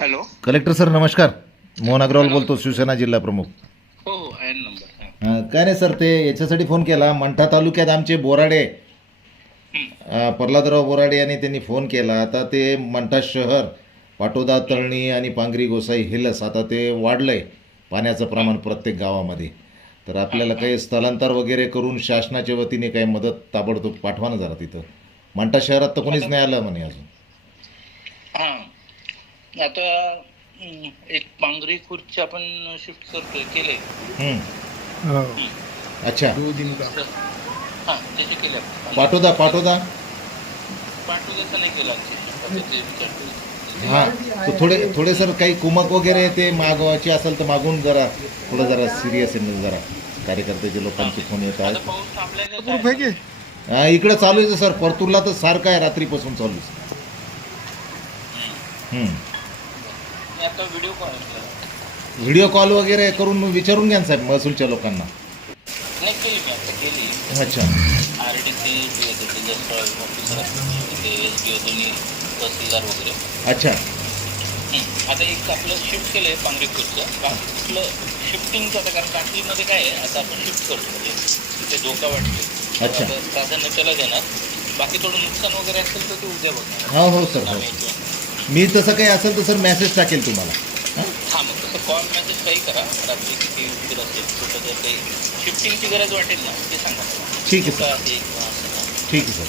Hello? Collector sir नमस्कार. मोहन अग्रवाल बोलतो शिवसेना जिल्हा प्रमुख. हो हो आहे नंबर हा. काय नाही सर ते याच्यासाठी फोन केला. मंठा तालुक्यात आमचे बोराडे अं, प्रल्हादराव बोराडे यांनी त्यांनी फोन केला. आता ते मंठा शहर पाटोदा तळणी आणि पांगरी गोसाई हिलस आता ते वाढलंय पाण्याचं प्रमाण प्रत्येक गावामध्ये. तर आपल्याला काही स्थलांतर वगैरे करून शासनाच्या वतीने काही मदत ताबडतोब पाठवा ना जरा तिथं. मंठा शहरात तर कोणीच नाही आलं म्हणे अजून. हा. आता एक पांगरी खुर्ची आपण शिफ्ट करतोय केले. हं. अच्छा. हा त्याचे केले पाटोदा पाठवल्याचं नाही केलं. हा. थोडे थोडे सर काही कुमक वगैरे ते मागवायचे असेल तर मागून जरा थोडं जरा सिरियस आहे जरा. कार्यकर्त्याचे लोकांचे फोन येत आहेत. हा, इकडे चालू आहे सर. परतूरला तर सारखं आहे रात्रीपासून चालू आहे. व्हिडिओ कॉल केला. व्हिडिओ कॉल वगैरे करून विचारून घ्या साहेब महसूलच्या लोकांना. केली केली. अच्छा. अच्छा. आता एक आपलं शिफ्ट केलंय पांगरी खुर्चं बाकीलं शिफ्टिंगचं आता कारण टाकलीमध्ये काय आहे आता आपण शिफ्ट करतो. म्हणजे तिथे धोका वाटतो अच्छा. त्याला देणार बाकी थोडं नुकसान वगैरे असेल तर ते उद्या बघणार. हो हो सर हो. मी तसं काही असेल तर सर मेसेज टाकेल तुम्हाला. हा? हा मग तसं कॉल मेसेज काही करा. रात्री किती उशीर असेल कुठं जर काही शिफ्टिंगची गरज वाटेल ना ते सांगा. ठीक आहे सर. ठीक आहे सर.